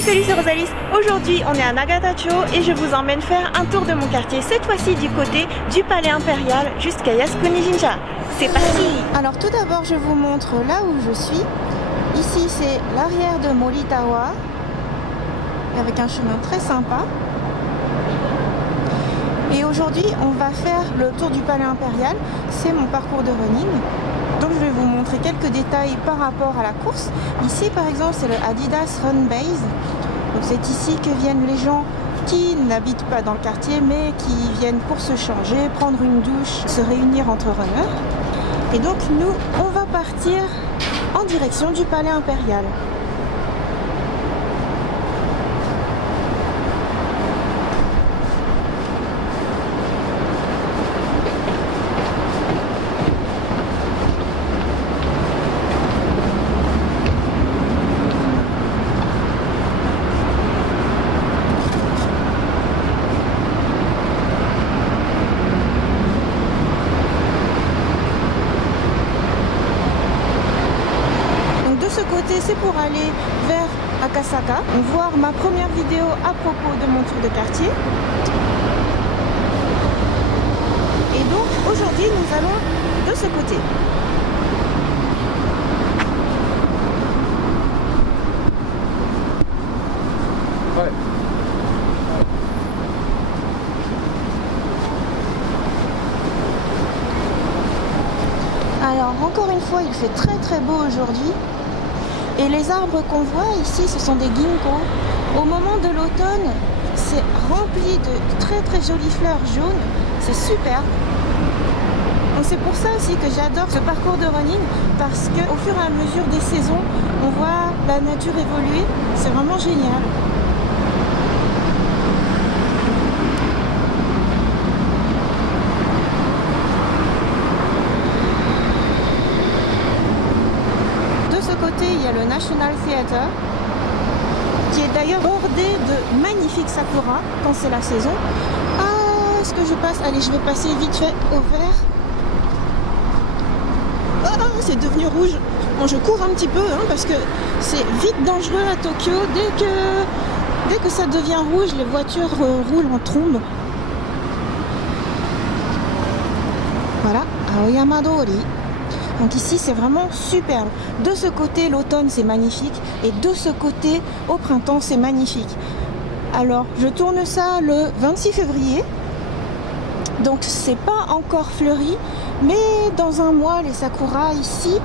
Salut, c'est Rosalis. Aujourd'hui, on est à Nagatacho et je vous emmène faire un tour de mon quartier, cette fois-ci du côté du palais impérial jusqu'à Yasukuni Jinja. C'est parti! Alors tout d'abord, je vous montre là où je suis. Ici, c'est l'arrière de Moritawa, avec un chemin très sympa. Et aujourd'hui, on va faire le tour du palais impérial. C'est mon parcours de running. Donc je vais vous montrer quelques détails par rapport à la course. Ici par exemple c'est le Adidas Run Base. Donc c'est ici que viennent les gens qui n'habitent pas dans le quartier mais qui viennent pour se changer, prendre une douche, se réunir entre runners. Et donc nous on va partir en direction du palais impérial. C'est pour aller vers Akasaka, voir ma première vidéo à propos de mon tour de quartier. Et donc aujourd'hui nous allons de ce côté. Ouais. Alors encore une fois il fait très beau aujourd'hui. Et les arbres qu'on voit ici, ce sont des ginkgo. Au moment de l'automne, c'est rempli de très jolies fleurs jaunes. C'est superbe. Donc c'est pour ça aussi que j'adore ce parcours de running, parce qu'au fur et à mesure des saisons, on voit la nature évoluer. C'est vraiment génial. Il y a le National Theatre qui est d'ailleurs bordé de magnifiques sakura quand c'est la saison. Ah, est-ce que je passe? Allez, je vais passer vite fait au vert. Ah, c'est devenu rouge. Bon, je cours un petit peu parce que c'est vite dangereux à Tokyo. Dès que ça devient rouge, les voitures roulent en trombe. Voilà, Aoyamadori. Donc ici c'est vraiment superbe. De ce côté l'automne c'est magnifique et de ce côté au printemps c'est magnifique. Alors je tourne ça le 26 février. Donc c'est pas encore fleuri, mais dans un mois les sakuras ici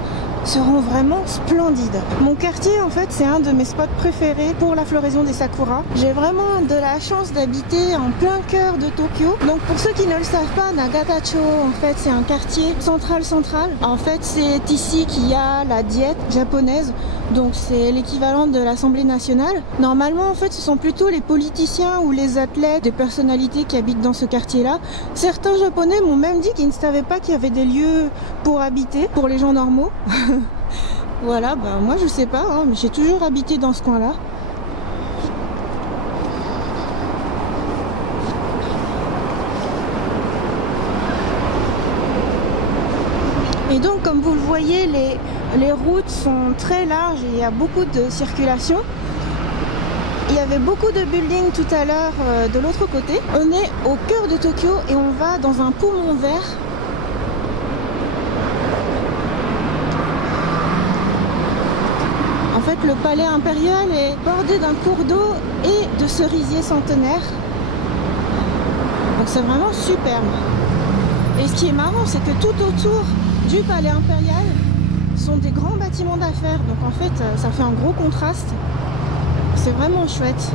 seront vraiment splendides. Mon quartier en fait c'est un de mes spots préférés pour la floraison des sakuras. J'ai vraiment de la chance d'habiter en plein cœur de Tokyo. Donc pour ceux qui ne le savent pas, Nagatacho en fait c'est un quartier central. En fait c'est ici qu'il y a la diète japonaise. Donc c'est l'équivalent de l'Assemblée nationale. Normalement en fait ce sont plutôt les politiciens ou les athlètes, des personnalités qui habitent dans ce quartier là. Certains japonais m'ont même dit qu'ils ne savaient pas qu'il y avait des lieux pour habiter, pour les gens normaux. Voilà, ben moi je sais pas, mais j'ai toujours habité dans ce coin là. Et donc comme vous le voyez, les routes sont très larges et il y a beaucoup de circulation. Il y avait beaucoup de buildings tout à l'heure de l'autre côté. On est au cœur de Tokyo et on va dans un poumon vert. En fait, le palais impérial est bordé d'un cours d'eau et de cerisiers centenaires. Donc c'est vraiment superbe. Et ce qui est marrant, c'est que tout autour du palais impérial sont des grands bâtiments d'affaires. Donc en fait, ça fait un gros contraste. C'est vraiment chouette.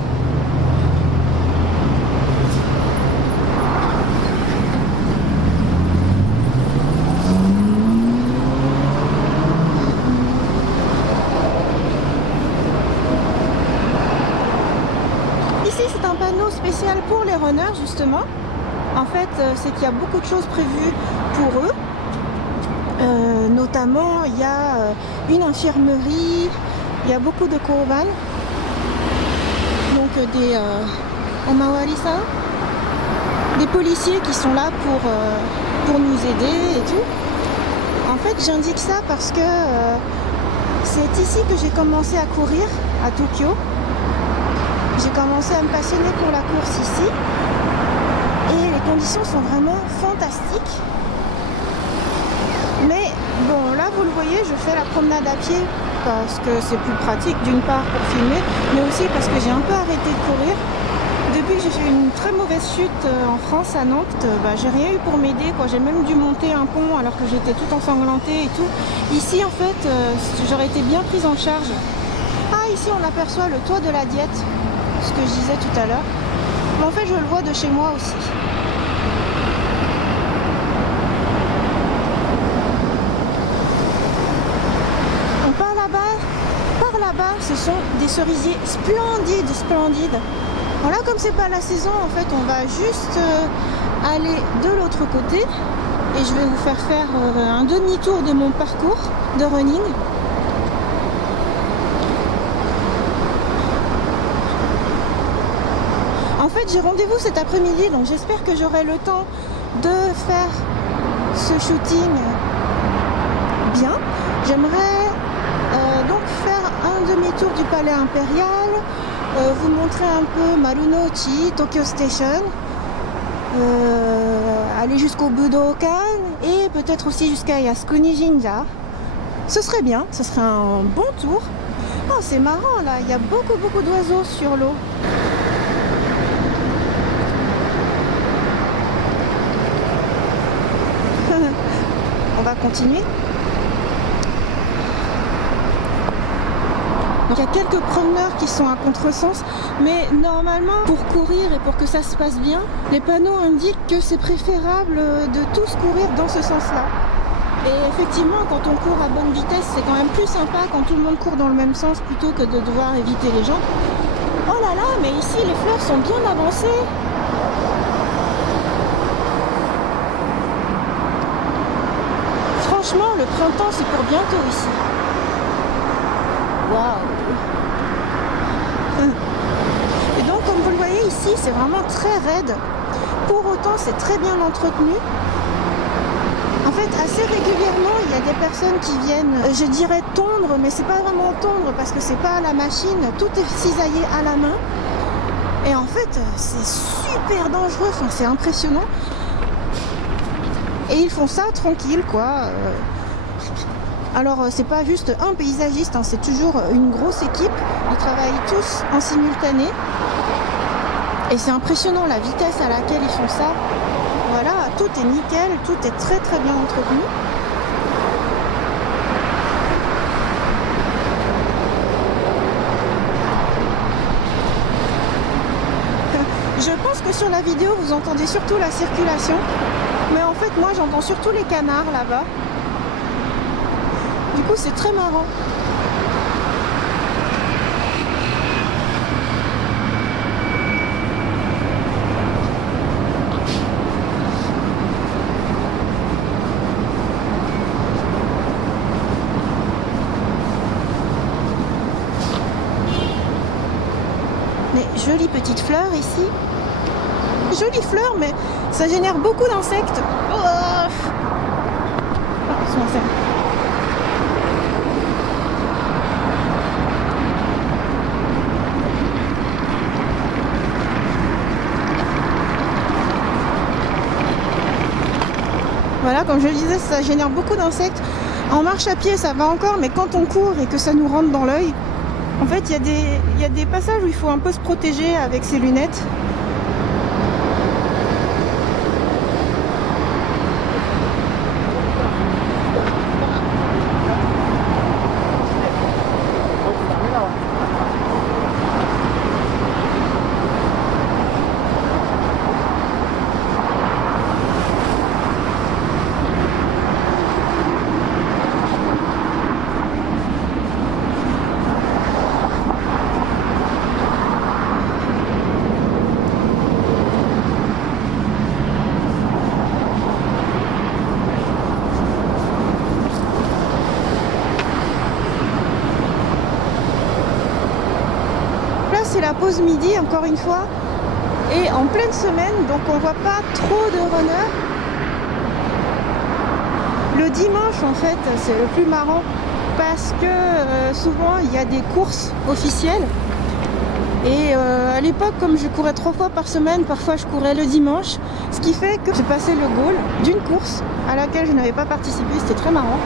Ici, c'est un panneau spécial pour les runners, justement. En fait, c'est qu'il y a beaucoup de choses prévues pour eux. Notamment, il y a une infirmerie, il y a beaucoup de koban. Donc des omawarisa, des policiers qui sont là pour nous aider et tout. En fait j'indique ça parce que c'est ici que j'ai commencé à courir à Tokyo. j'ai commencé à me passionner pour la course ici. Et les conditions sont vraiment fantastiques. Mais bon, là vous le voyez, je fais la promenade à pied parce que c'est plus pratique d'une part pour filmer, mais aussi parce que j'ai un peu arrêté de courir. Depuis que j'ai fait une très mauvaise chute en France à Nantes, j'ai rien eu pour m'aider, quoi. J'ai même dû monter un pont alors que j'étais tout ensanglantée et tout. Ici en fait, j'aurais été bien prise en charge. Ah, ici on aperçoit le toit de la Diète, ce que je disais tout à l'heure. Mais en fait je le vois de chez moi aussi. On part là-bas, par là-bas, ce sont des cerisiers splendides. Bon, là comme c'est pas la saison, en fait on va juste aller de l'autre côté et je vais vous faire un demi-tour de mon parcours de running. En fait j'ai rendez-vous cet après-midi, donc j'espère que j'aurai le temps de faire ce shooting bien. J'aimerais donc faire un demi-tour du Palais Impérial, vous montrer un peu Marunouchi, Tokyo Station, aller jusqu'au Budokan et peut-être aussi jusqu'à Yasukuni Jinja. Ce serait bien, ce serait un bon tour. Oh, c'est marrant là, il y a beaucoup d'oiseaux sur l'eau. On va continuer. Donc, il y a quelques promeneurs qui sont à contresens, mais normalement pour courir et pour que ça se passe bien, les panneaux indiquent que c'est préférable de tous courir dans ce sens-là. Et effectivement, quand on court à bonne vitesse, c'est quand même plus sympa quand tout le monde court dans le même sens plutôt que de devoir éviter les gens. Oh là là, mais ici les fleurs sont bien avancées. Franchement, le printemps c'est pour bientôt ici. Waouh! Et donc, comme vous le voyez ici, c'est vraiment très raide. Pour autant, c'est très bien entretenu. En fait, assez régulièrement, il y a des personnes qui viennent, je dirais tondre, mais c'est pas vraiment tondre parce que c'est pas à la machine, tout est cisaillé à la main. Et en fait, c'est super dangereux, enfin, c'est impressionnant. Et ils font ça tranquille, quoi. Alors, c'est pas juste un paysagiste, hein, c'est toujours une grosse équipe. Ils travaillent tous en simultané. Et c'est impressionnant la vitesse à laquelle ils font ça. Voilà, tout est nickel, tout est très bien entretenu. Je pense que sur la vidéo, vous entendez surtout la circulation. Mais en fait, moi, j'entends surtout les canards là-bas. Du coup, c'est très marrant. Mais jolies petites fleurs ici. Jolies fleurs, mais ça génère beaucoup d'insectes. Oh, voilà, comme je le disais, ça génère beaucoup d'insectes. En marche à pied, ça va encore, mais quand on court et que ça nous rentre dans l'œil, en fait, il y a des passages où il faut un peu se protéger avec ses lunettes. C'est la pause midi encore une fois et en pleine semaine, donc on voit pas trop de runners. Le dimanche en fait c'est le plus marrant parce que souvent il y a des courses officielles et À l'époque, comme je courais 3 fois par semaine, parfois je courais le dimanche, ce qui fait que j'ai passé le goal d'une course à laquelle je n'avais pas participé, c'était très marrant.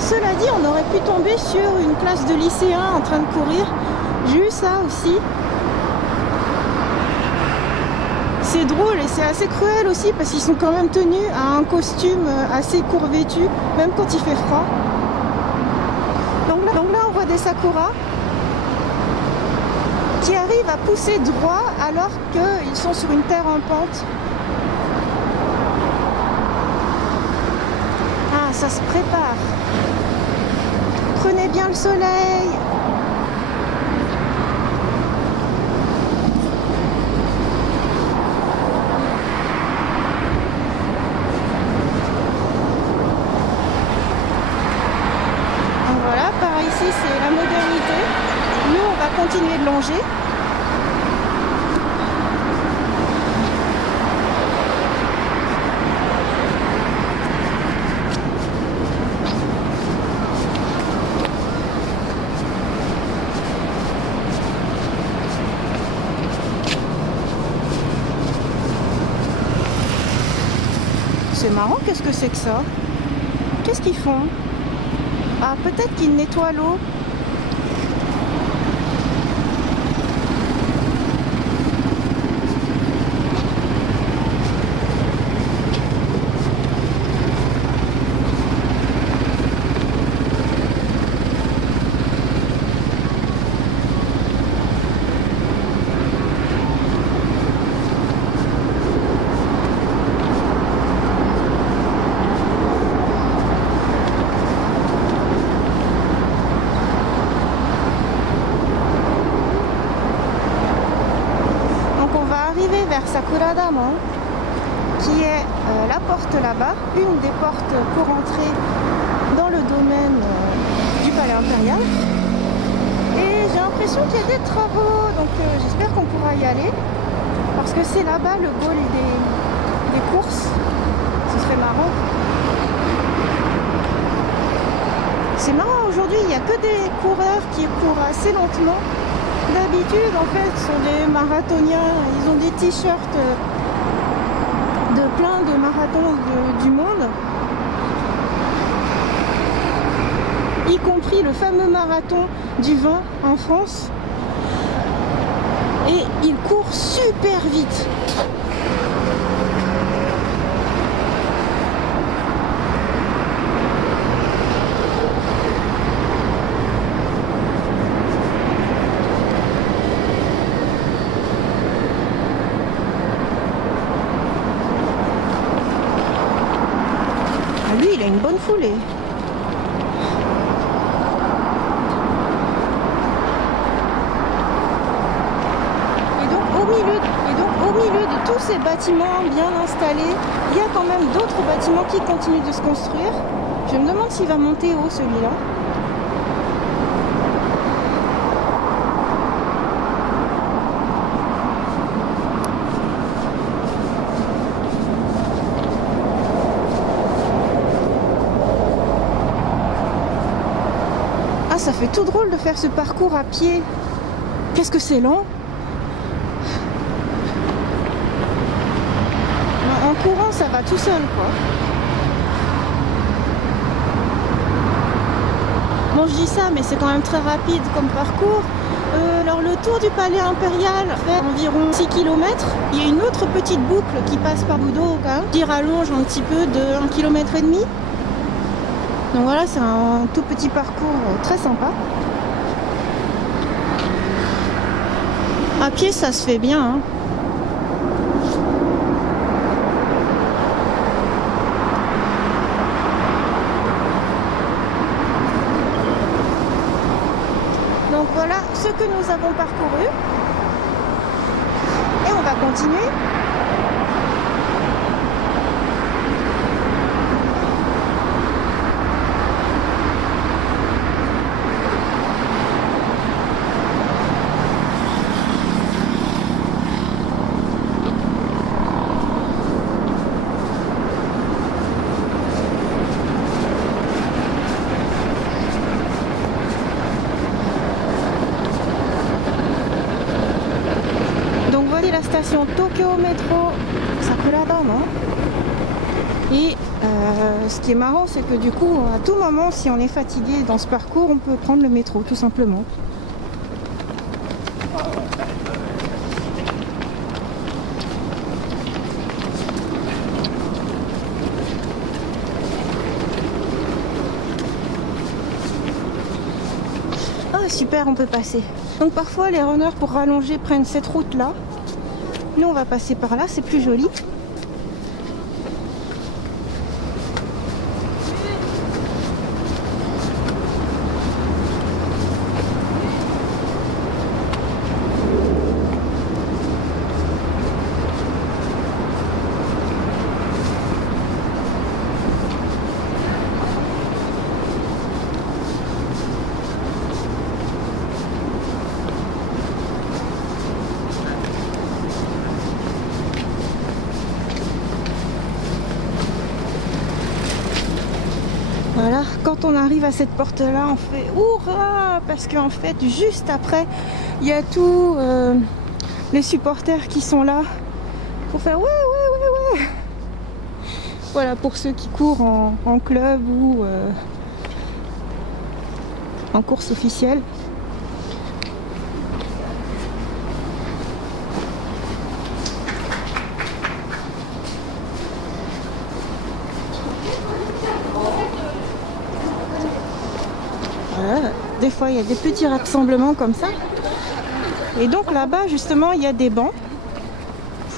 Cela dit, on aurait pu tomber sur une classe de lycéens en train de courir. J'ai eu ça aussi. C'est drôle et c'est assez cruel aussi parce qu'ils sont quand même tenus à un costume assez court vêtu, même quand il fait froid. Donc là on voit des sakuras qui arrivent à pousser droit alors qu'ils sont sur une terre en pente. Ah, ça se prépare. Prenez bien le soleil. Voilà, par ici c'est la modernité. Nous on va continuer de longer. C'est marrant, qu'est-ce que c'est que ça? Qu'est-ce qu'ils font? Ah, peut-être qu'ils nettoient l'eau. Vers Sakuradama, qui est la porte là-bas, une des portes pour entrer dans le domaine du palais impérial. Et j'ai l'impression qu'il y a des travaux, donc j'espère qu'on pourra y aller, parce que c'est là-bas le goal des courses. Ce serait marrant. C'est marrant, aujourd'hui il n'y a que des coureurs qui courent assez lentement. D'habitude, en fait, ce sont des marathoniens, ils ont des t-shirts de plein de marathons du monde, y compris le fameux marathon du vin en France, et ils courent super vite. Lui, il a une bonne foulée. Et donc au milieu de tous ces bâtiments bien installés, il y a quand même d'autres bâtiments qui continuent de se construire. Je me demande s'il va monter haut celui-là. Ça fait tout drôle de faire ce parcours à pied. Qu'est-ce que c'est lent. En courant, ça va tout seul, quoi. Bon, je dis ça, mais c'est quand même très rapide comme parcours. Alors, le tour du palais impérial fait environ 6 km. Il y a une autre petite boucle qui passe par Budokan, qui rallonge un petit peu de 1,5 km. Donc voilà, c'est un tout petit parcours très sympa. À pied, ça se fait bien, hein. Donc voilà ce que nous avons parcouru. Et on va continuer. station Tokyo Metro Sakuraba. Et ce qui est marrant, c'est que du coup, à tout moment, si on est fatigué dans ce parcours, on peut prendre le métro, tout simplement. Ah super, on peut passer. Donc parfois, les runners, pour rallonger, prennent cette route-là. Nous, on va passer par là, c'est plus joli. Voilà, quand on arrive à cette porte-là, on fait hurrah, parce qu'en fait, juste après, il y a tous les supporters qui sont là pour faire ouais. Voilà, pour ceux qui courent en club ou en course officielle. Voilà. Des fois, il y a des petits rassemblements comme ça. Et donc là-bas, justement, il y a des bancs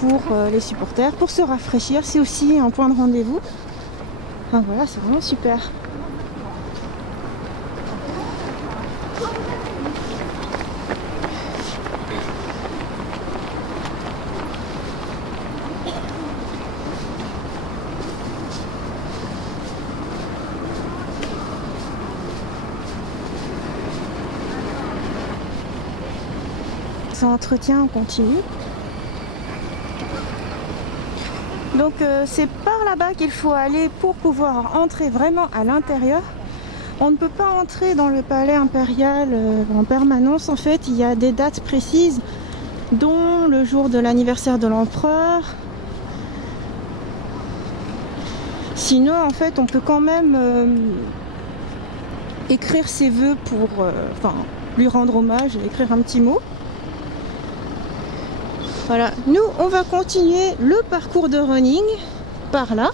pour les supporters, pour se rafraîchir. C'est aussi un point de rendez-vous. Enfin, voilà, c'est vraiment super. Entretien en continu. Donc c'est par là-bas qu'il faut aller pour pouvoir entrer vraiment à l'intérieur. On ne peut pas entrer dans le palais impérial en permanence. En fait, il y a des dates précises, dont le jour de l'anniversaire de l'empereur. Sinon, en fait, on peut quand même écrire ses vœux pour lui rendre hommage, écrire un petit mot. Voilà, nous on va continuer le parcours de running par là.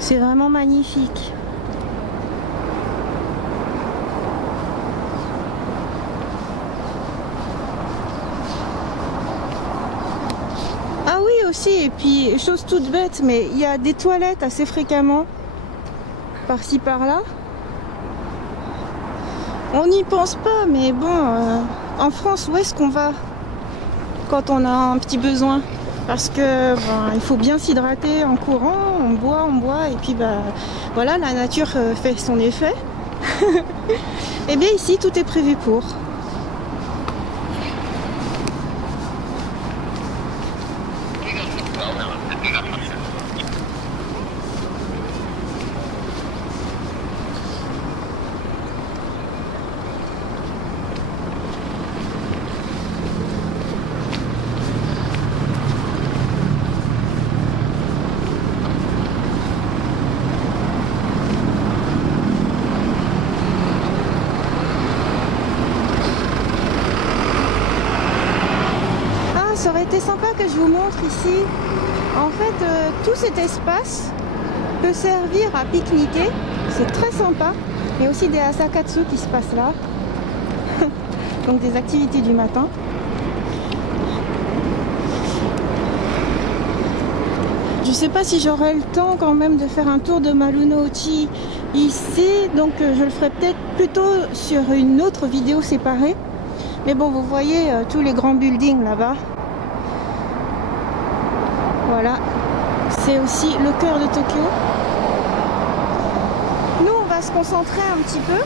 C'est vraiment magnifique. Ah oui aussi, et puis chose toute bête, mais il y a des toilettes assez fréquemment, par-ci par-là. On n'y pense pas, mais bon, en France, où est-ce qu'on va quand on a un petit besoin? Parce que il faut bien s'hydrater en courant, on boit, et puis voilà, la nature fait son effet. Et bien ici, tout est prévu pour. Ça aurait été sympa que je vous montre ici. En fait, tout cet espace peut servir à pique-niquer. C'est très sympa. Il y a aussi des asakatsu qui se passent là. Donc des activités du matin. Je sais pas si j'aurai le temps quand même de faire un tour de Marunouchi ici, donc je le ferai peut-être plutôt sur une autre vidéo séparée. Mais bon, vous voyez tous les grands buildings là-bas. Voilà, c'est aussi le cœur de Tokyo. Nous, on va se concentrer un petit peu.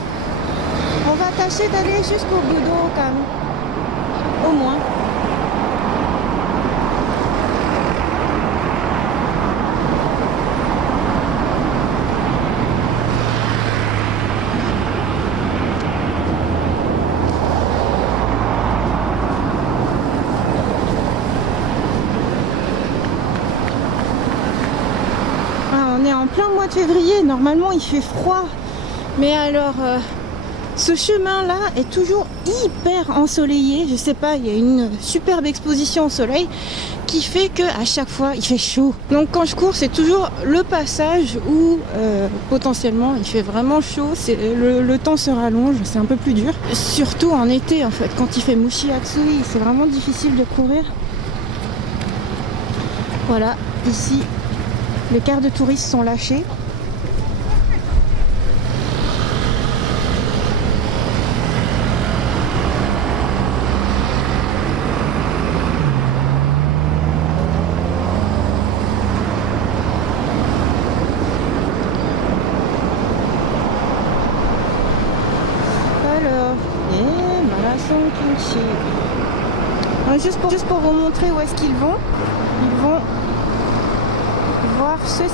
On va tâcher d'aller jusqu'au Budokan, au moins. On est en plein mois de février, normalement il fait froid, mais alors ce chemin là est toujours hyper ensoleillé. Je sais pas, il y a une superbe exposition au soleil qui fait que à chaque fois il fait chaud. Donc quand je cours, c'est toujours le passage où potentiellement il fait vraiment chaud, le temps se rallonge, c'est un peu plus dur, surtout en été en fait. Quand il fait Mushi Atsui, c'est vraiment difficile de courir. Voilà, ici les cars de touristes sont lâchés. Alors, Marathon Kimchi. Juste pour vous montrer où est-ce qu'ils vont. Ils vont voir ceci.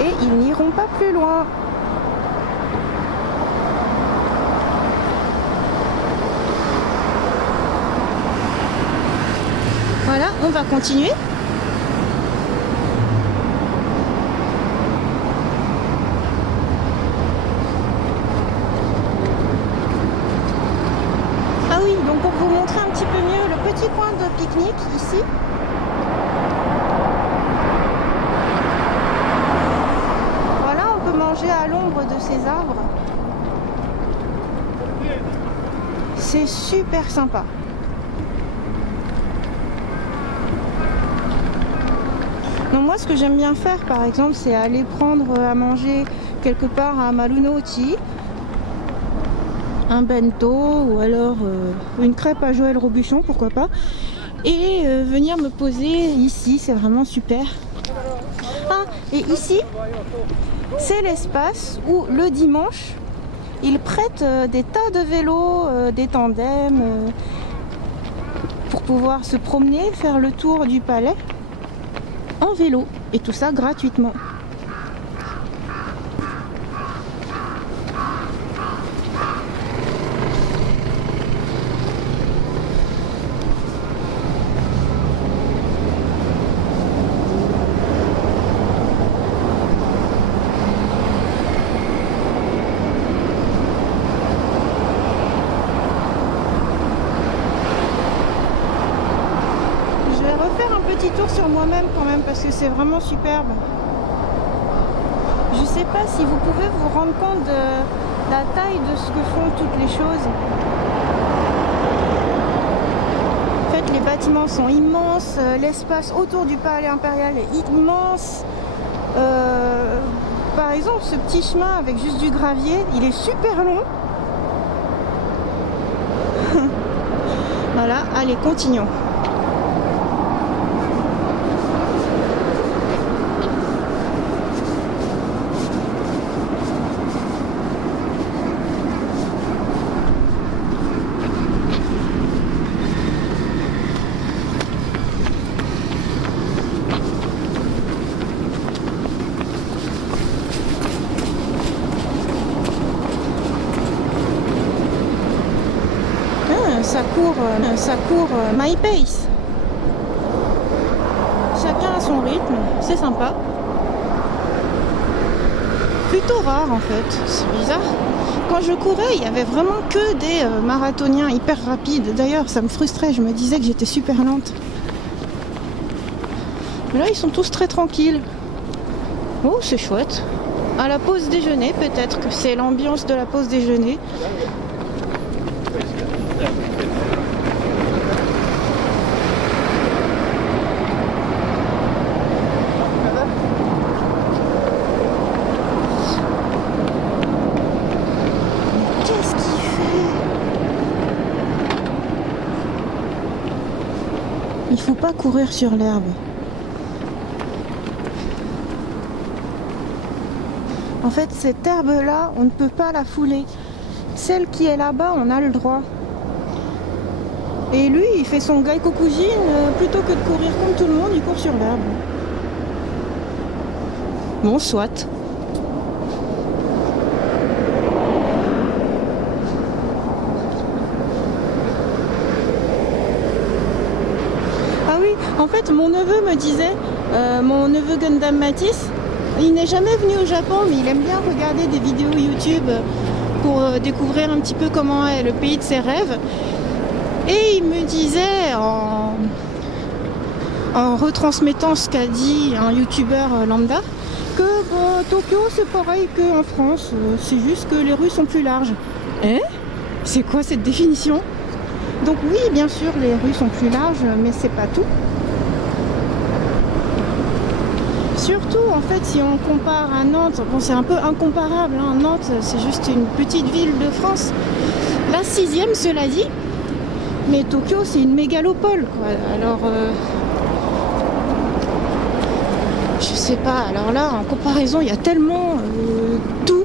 Et ils n'iront pas plus loin. Voilà, on va continuer. Ah oui, donc pour vous montrer un petit peu mieux le petit coin de pique-nique ici. Voilà, on peut manger à l'ombre de ces arbres. C'est super sympa. Donc moi, ce que j'aime bien faire, par exemple, c'est aller prendre à manger quelque part à Marunouchi, un bento ou alors une crêpe à Joël Robuchon, pourquoi pas, et venir me poser ici, c'est vraiment super. Ah, et ici, c'est l'espace où le dimanche, ils prêtent des tas de vélos, des tandems, pour pouvoir se promener, faire le tour du palais en vélo, et tout ça gratuitement. Petit tour sur moi-même quand même parce que c'est vraiment superbe. Je sais pas si vous pouvez vous rendre compte de la taille de ce que font toutes les choses. En fait, les bâtiments sont immenses, l'espace autour du palais impérial est immense. Par exemple, ce petit chemin avec juste du gravier, il est super long. Voilà, allez, continuons. Ça court my pace. Chacun a son rythme, c'est sympa. Plutôt rare en fait, c'est bizarre. Quand je courais, il y avait vraiment que des marathoniens hyper rapides. D'ailleurs, ça me frustrait, je me disais que j'étais super lente. Mais là, ils sont tous très tranquilles. Oh, c'est chouette. À la pause déjeuner, peut-être que c'est l'ambiance de la pause déjeuner. Il faut pas courir sur l'herbe. En fait, cette herbe-là, on ne peut pas la fouler. Celle qui est là-bas, on a le droit. Et lui, il fait son gaikokujin, plutôt que de courir comme tout le monde, il court sur l'herbe. Bon, soit. Ah oui, en fait, mon neveu me disait, mon neveu Gundam Matisse, il n'est jamais venu au Japon, mais il aime bien regarder des vidéos YouTube pour découvrir un petit peu comment est le pays de ses rêves. Et il me disait, en retransmettant ce qu'a dit un youtubeur lambda, que bon, Tokyo c'est pareil qu'en France, c'est juste que les rues sont plus larges. Eh ? C'est quoi cette définition ? Donc oui, bien sûr, les rues sont plus larges, mais c'est pas tout. Surtout, en fait, si on compare à Nantes, bon, c'est un peu incomparable, hein. Nantes, c'est juste une petite ville de France. La 6e, cela dit, mais Tokyo, c'est une mégalopole, quoi. Alors, je sais pas, alors là, en comparaison, il y a tellement tout.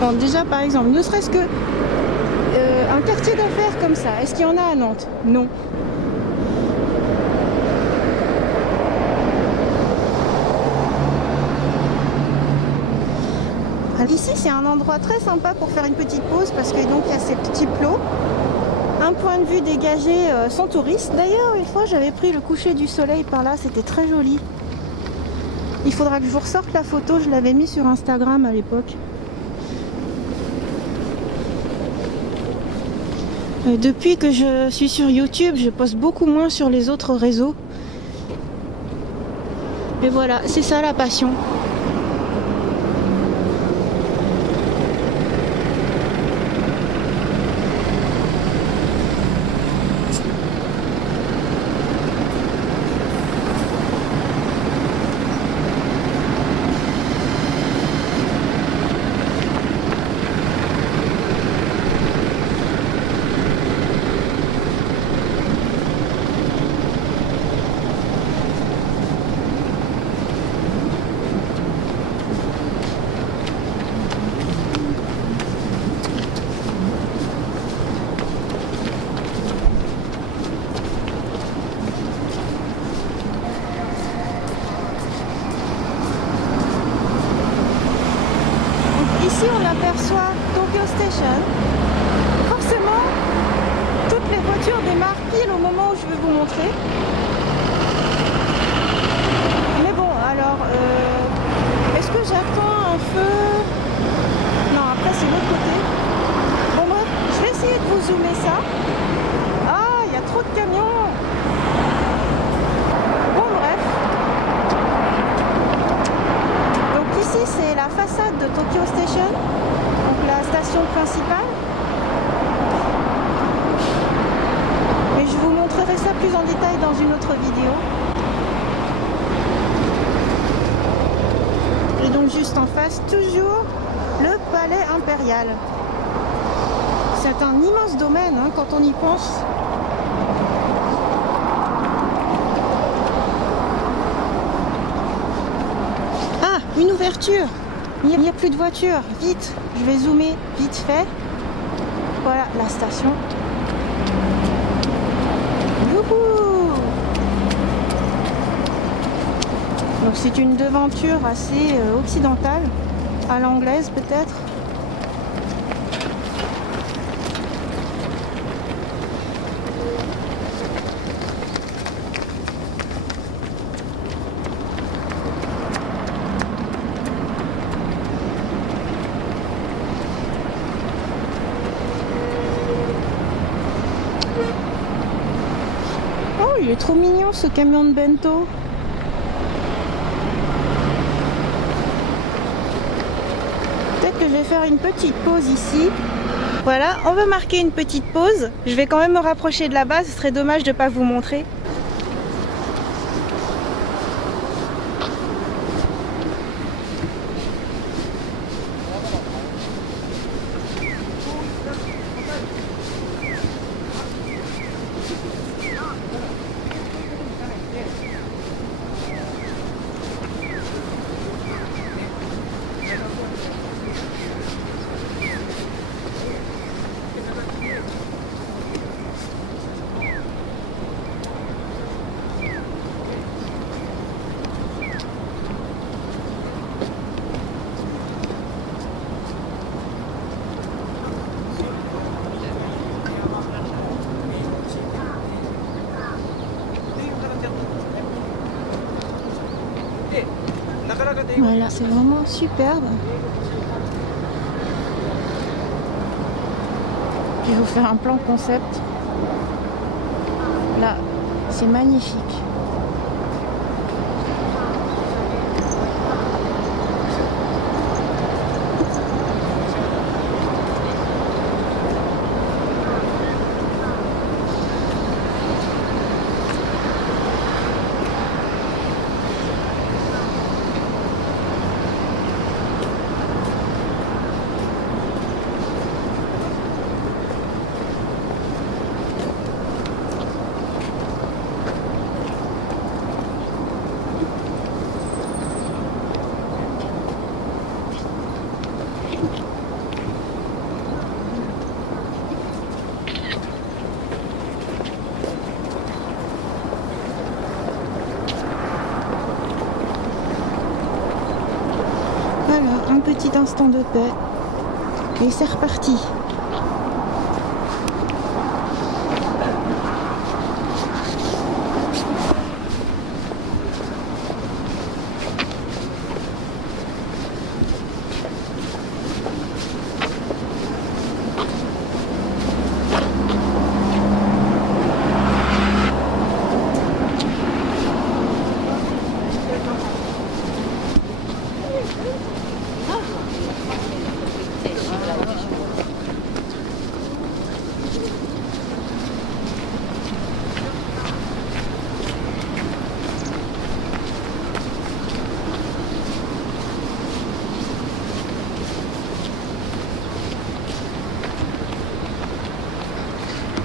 Bon, déjà, par exemple, ne serait-ce que un quartier d'affaires comme ça, est-ce qu'il y en a à Nantes? Non. Ici, c'est un endroit très sympa pour faire une petite pause parce que donc il y a ces petits plots. Un point de vue dégagé sans touristes. D'ailleurs, une fois, j'avais pris le coucher du soleil par là, c'était très joli. Il faudra que je vous ressorte la photo, je l'avais mis sur Instagram à l'époque. Depuis que je suis sur YouTube, je poste beaucoup moins sur les autres réseaux. Et voilà, c'est ça la passion. Ici, on aperçoit Tokyo Station. Forcément, toutes les voitures démarrent pile au moment où je vais vous montrer. Mais bon, alors, est-ce que j'attends un feu? Non, après c'est l'autre côté. Bon bref, je vais essayer de vous zoomer ça. Ah, il y a trop de camions. Bon bref. Donc ici, c'est la façade de Tokyo Station, donc la station principale. Mais je vous montrerai ça plus en détail dans une autre vidéo. Et donc juste en face, toujours le palais impérial. C'est un immense domaine hein, quand on y pense. Ah, une ouverture. Il n'y a plus de voitures. Vite, je vais zoomer vite fait. Voilà la station. Youhou! Donc c'est une devanture assez occidentale, à l'anglaise peut-être. Oh, il est trop mignon ce camion de bento. Peut-être que je vais faire une petite pause ici. Voilà, on va marquer une petite pause. Je vais quand même me rapprocher de là-bas, ce serait dommage de ne pas vous montrer. Voilà, c'est vraiment superbe. Je vais vous faire un plan concept. Là, c'est magnifique. Voilà, un petit instant de paix. Et c'est reparti.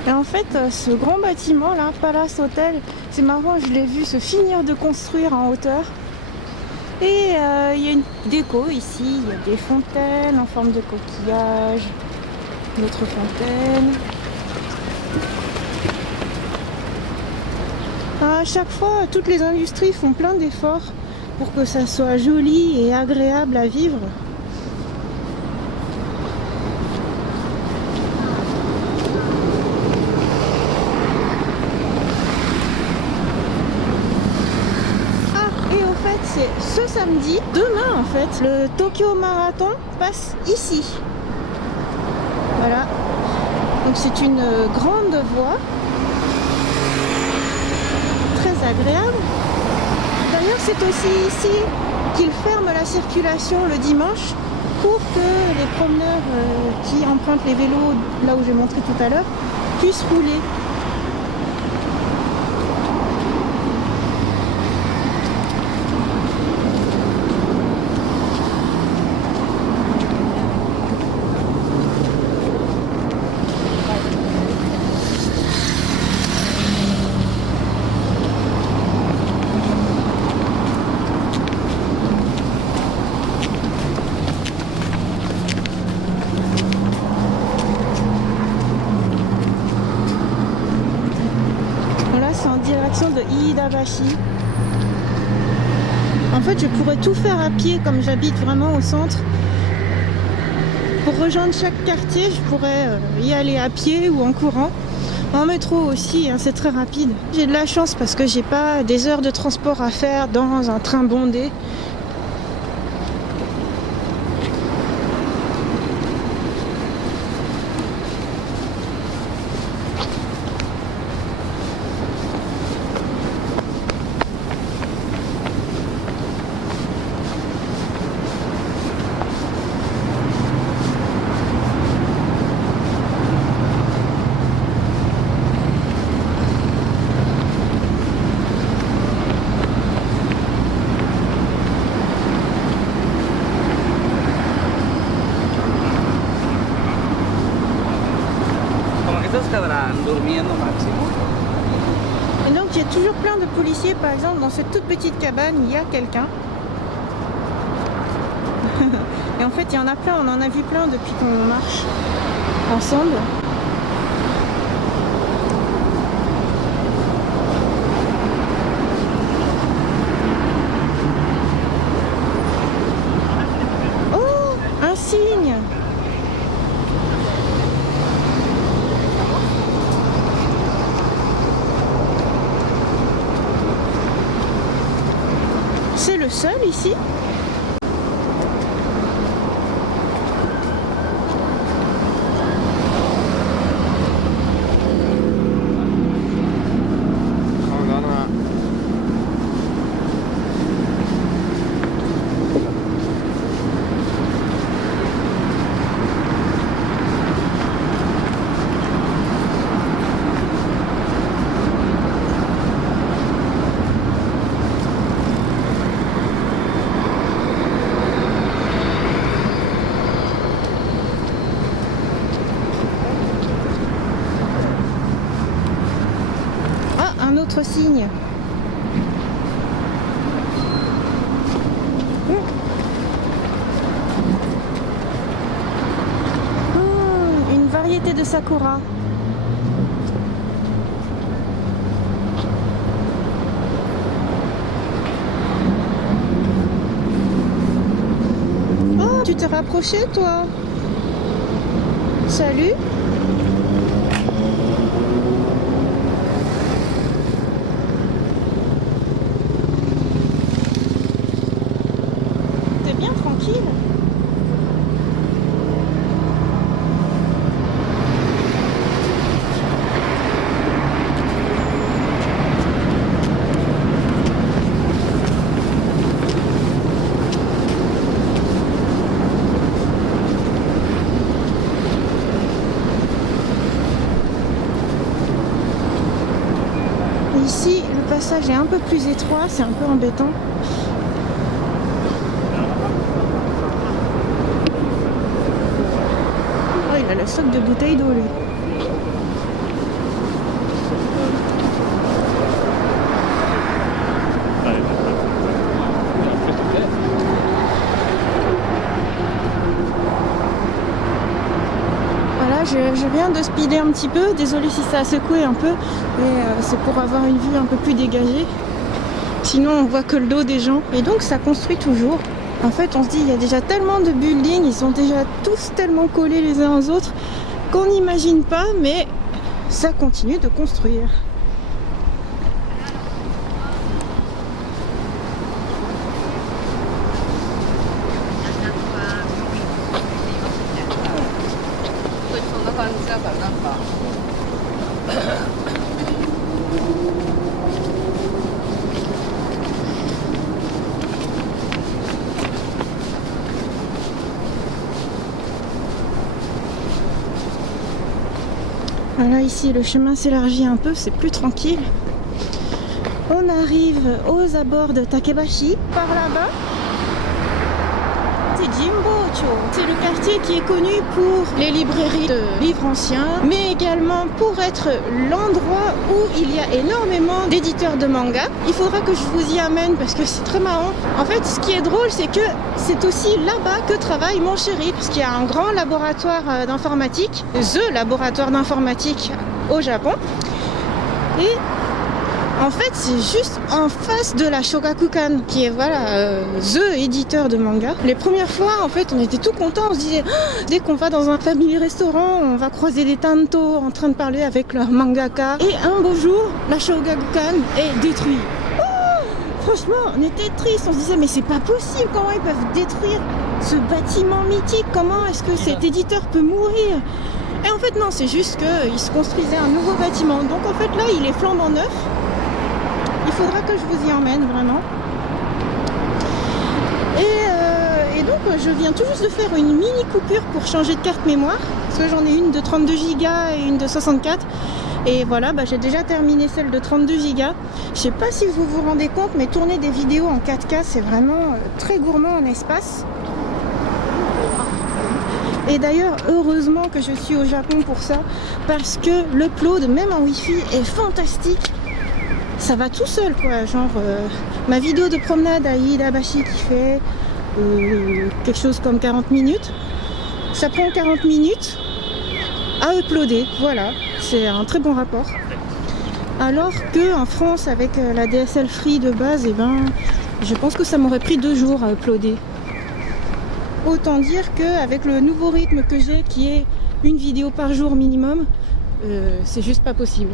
Et en fait, ce grand bâtiment là, Palace Hotel, c'est marrant, je l'ai vu se finir de construire en hauteur. Et il y a une déco ici, il y a des fontaines en forme de coquillage, d'autres fontaines. À chaque fois, toutes les industries font plein d'efforts pour que ça soit joli et agréable à vivre. C'est ce samedi, demain en fait, le Tokyo Marathon passe ici. Voilà. Donc c'est une grande voie, très agréable. D'ailleurs c'est aussi ici qu'ils ferment la circulation le dimanche pour que les promeneurs qui empruntent les vélos, là où j'ai montré tout à l'heure, puissent rouler. En direction de Iidabashi. En fait, je pourrais tout faire à pied comme j'habite vraiment au centre. Pour rejoindre chaque quartier, je pourrais y aller à pied ou en courant. En métro aussi, hein, c'est très rapide. J'ai de la chance parce que j'ai pas des heures de transport à faire dans un train bondé. Durmiendo máximo. Et donc il y a toujours plein de policiers, par exemple dans cette toute petite cabane il y a quelqu'un. Et en fait il y en a plein, on en a vu plein depuis qu'on marche ensemble. Oh, un cygne! C'est le seul ici. un autre signe. Une variété de sakura. Oh, tu t'es rapproché toi? Salut. T'es bien tranquille. Ici, le passage est un peu plus étroit, c'est un peu embêtant. Oh, il a le stock de bouteilles d'eau, lui. Voilà, je viens de speeder un petit peu. Désolée si ça a secoué un peu, mais c'est pour avoir une vue un peu plus dégagée. Sinon, on voit que le dos des gens. Et donc, ça construit toujours. En fait, on se dit, il y a déjà tellement de buildings, ils sont déjà tous tellement collés les uns aux autres qu'on n'imagine pas, mais ça continue de construire. Voilà, ici le chemin s'élargit un peu, c'est plus tranquille. On arrive aux abords de Takebashi, par là-bas. C'est Jimbocho. C'est le quartier qui est connu pour les librairies de livres anciens, mais également pour être l'endroit où il y a énormément d'éditeurs de manga. Il faudra que je vous y amène parce que c'est très marrant. En fait, ce qui est drôle, c'est que c'est aussi là-bas que travaille mon chéri, parce qu'il y a un grand laboratoire d'informatique, THE laboratoire d'informatique au Japon. Et en fait, c'est juste en face de la Shogakukan, qui est voilà, THE éditeur de manga. Les premières fois, en fait, on était tout contents. On se disait, oh, dès qu'on va dans un family restaurant, on va croiser des tantos en train de parler avec leur mangaka. Et un beau jour, la Shogakukan est détruite. Franchement, on était triste, on se disait mais c'est pas possible, comment ils peuvent détruire ce bâtiment mythique, comment est-ce que cet éditeur peut mourir? Et en fait non, c'est juste qu'il se construisait un nouveau bâtiment, donc en fait là il est flambant neuf, il faudra que je vous y emmène vraiment. Et donc je viens tout juste de faire une mini coupure pour changer de carte mémoire, parce que j'en ai une de 32 Go et une de 64. Et voilà, j'ai déjà terminé celle de 32 Go. Je sais pas si vous vous rendez compte, mais tourner des vidéos en 4K, c'est vraiment très gourmand en espace. Et d'ailleurs, heureusement que je suis au Japon pour ça, parce que l'upload, même en Wi-Fi, est fantastique. Ça va tout seul, quoi. Genre, ma vidéo de promenade à Iidabashi qui fait quelque chose comme 40 minutes, ça prend 40 minutes à uploader, voilà. C'est un très bon rapport. Alors qu'en France, avec la DSL Free de base, je pense que ça m'aurait pris 2 jours à uploader. Autant dire qu'avec le nouveau rythme que j'ai, qui est une vidéo par jour minimum, c'est juste pas possible.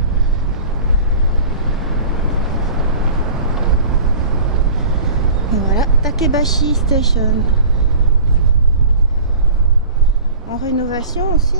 Voilà, Takebashi Station. En rénovation aussi.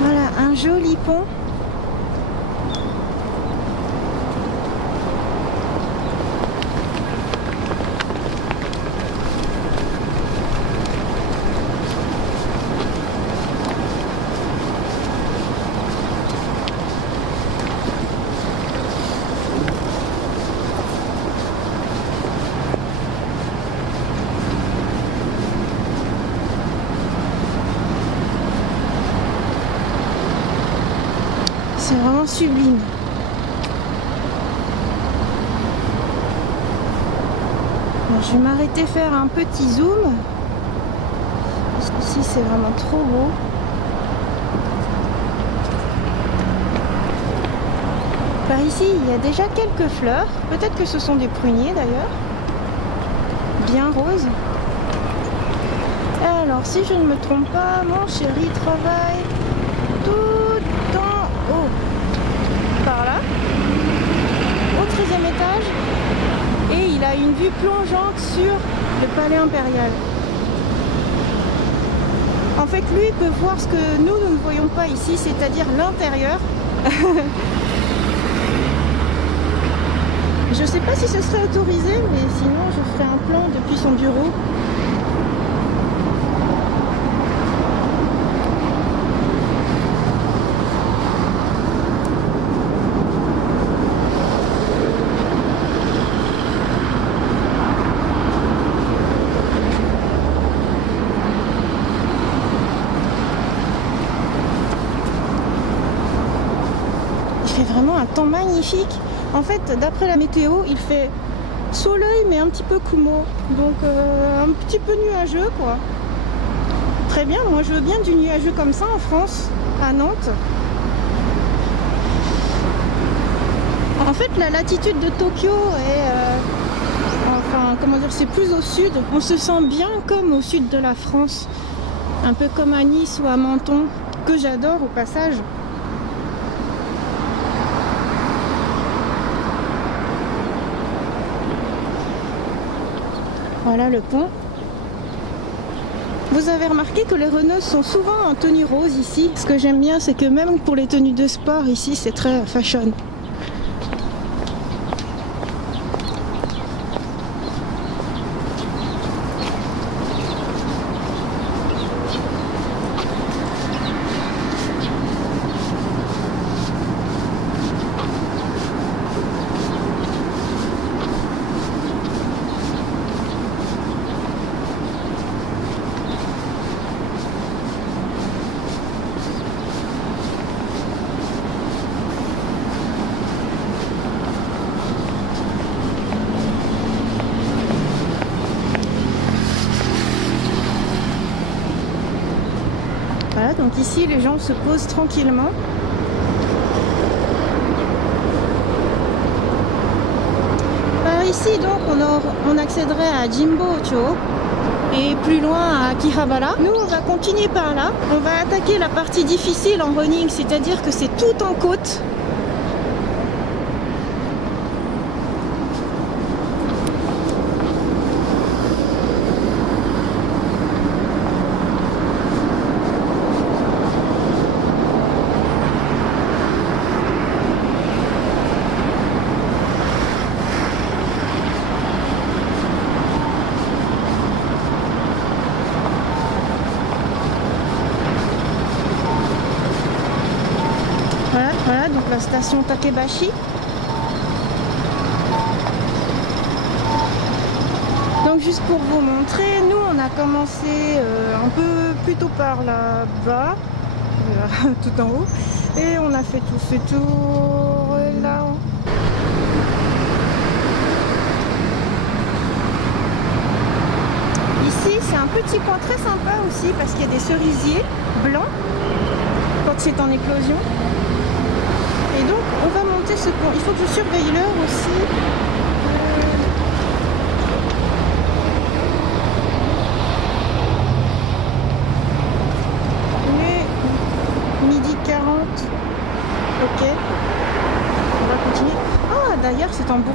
Voilà, un joli pont. C'est vraiment sublime. Bon, je vais m'arrêter faire un petit zoom. Ici, c'est vraiment trop beau. Par ici, il y a déjà quelques fleurs. Peut-être que ce sont des pruniers d'ailleurs. Bien roses. Alors, si je ne me trompe pas, mon chéri travaille tout en haut. Par là. Au 13e étage. Et il a une vue plongeante sur le palais impérial. En fait, lui peut voir ce que nous ne voyons pas ici, c'est-à-dire l'intérieur. Je ne sais pas si ce serait autorisé, mais sinon je ferai un plan depuis son bureau. Il fait vraiment un temps magnifique. En fait, d'après la météo, il fait soleil mais un petit peu kumo. Donc un petit peu nuageux quoi. Très bien, moi je veux bien du nuageux comme ça en France, à Nantes. En fait, la latitude de Tokyo est... enfin, comment dire, c'est plus au sud. On se sent bien comme au sud de la France. Un peu comme à Nice ou à Menton, que j'adore au passage. Voilà le pont. Vous avez remarqué que les Rennaises sont souvent en tenue rose ici. Ce que j'aime bien, c'est que même pour les tenues de sport ici, c'est très fashion. Voilà, donc ici les gens se posent tranquillement. Par ici donc on accéderait à Jimbo-cho et plus loin à Akihabara. Nous on va continuer par là. On va attaquer la partie difficile en running, c'est-à-dire que c'est tout en côte. Voilà, donc la station Takebashi. Donc juste pour vous montrer, nous on a commencé un peu plus tôt par là-bas, voilà, tout en haut, et on a fait tout ce tour là-haut. Ici c'est un petit coin très sympa aussi parce qu'il y a des cerisiers blancs quand c'est en éclosion. Et donc on va monter ce pont. Il faut que je surveille l'heure aussi. Midi 40. Ok. On va continuer. Ah d'ailleurs c'est en bourg.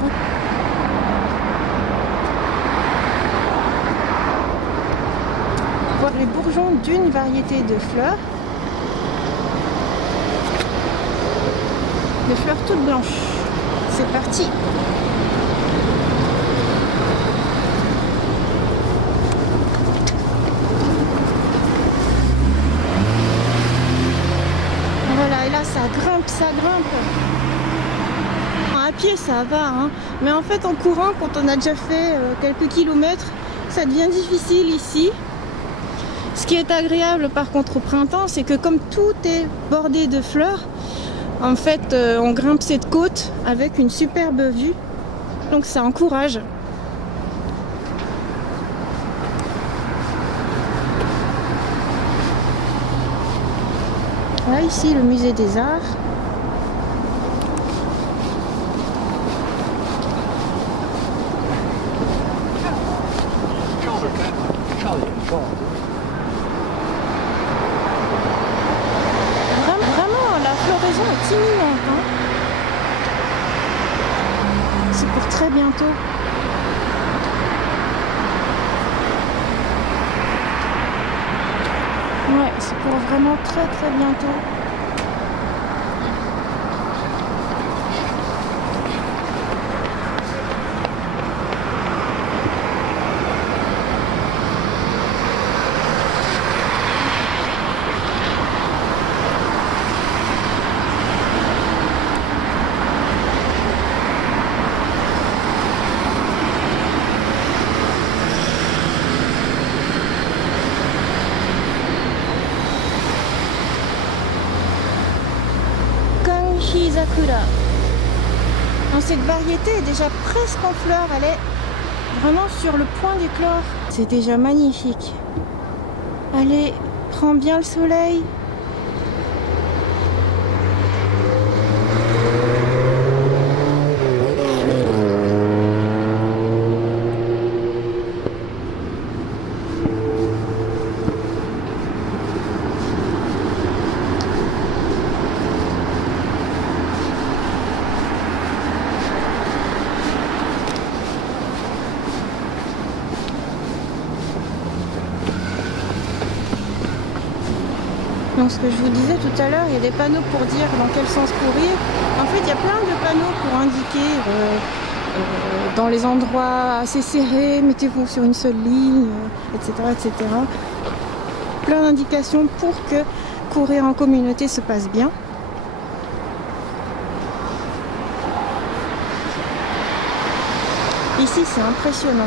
Voir les bourgeons d'une variété de fleurs. des fleurs toutes blanches. C'est parti. Voilà, et là ça grimpe, ça grimpe. À pied ça va, hein. Mais en fait en courant, quand on a déjà fait quelques kilomètres, ça devient difficile ici. Ce qui est agréable par contre au printemps, c'est que comme tout est bordé de fleurs, en fait on grimpe cette côte avec une superbe vue, donc ça encourage. Là ici le musée des arts. Vraiment, la floraison est imminente, hein. C'est pour très bientôt. Ouais, c'est pour vraiment très très bientôt. Sakura. Donc cette variété est déjà presque en fleurs, elle est vraiment sur le point d'éclore. C'est déjà magnifique. Allez, prends bien le soleil. Donc ce que je vous disais tout à l'heure, il y a des panneaux pour dire dans quel sens courir. En fait, il y a plein de panneaux pour indiquer dans les endroits assez serrés, mettez-vous sur une seule ligne, etc., etc. Plein d'indications pour que courir en communauté se passe bien. Ici, c'est impressionnant.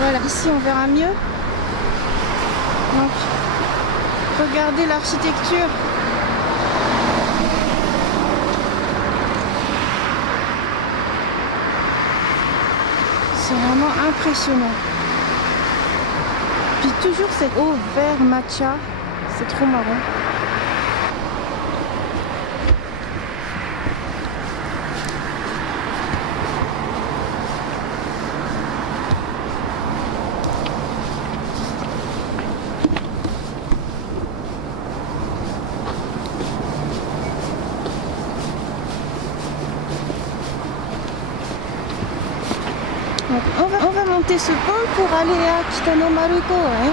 Voilà, ici on verra mieux. Donc, regardez l'architecture. C'est vraiment impressionnant. Puis toujours cette eau vert matcha, c'est trop marrant. Donc, on va monter ce pont pour aller à Kitanomaruko, hein.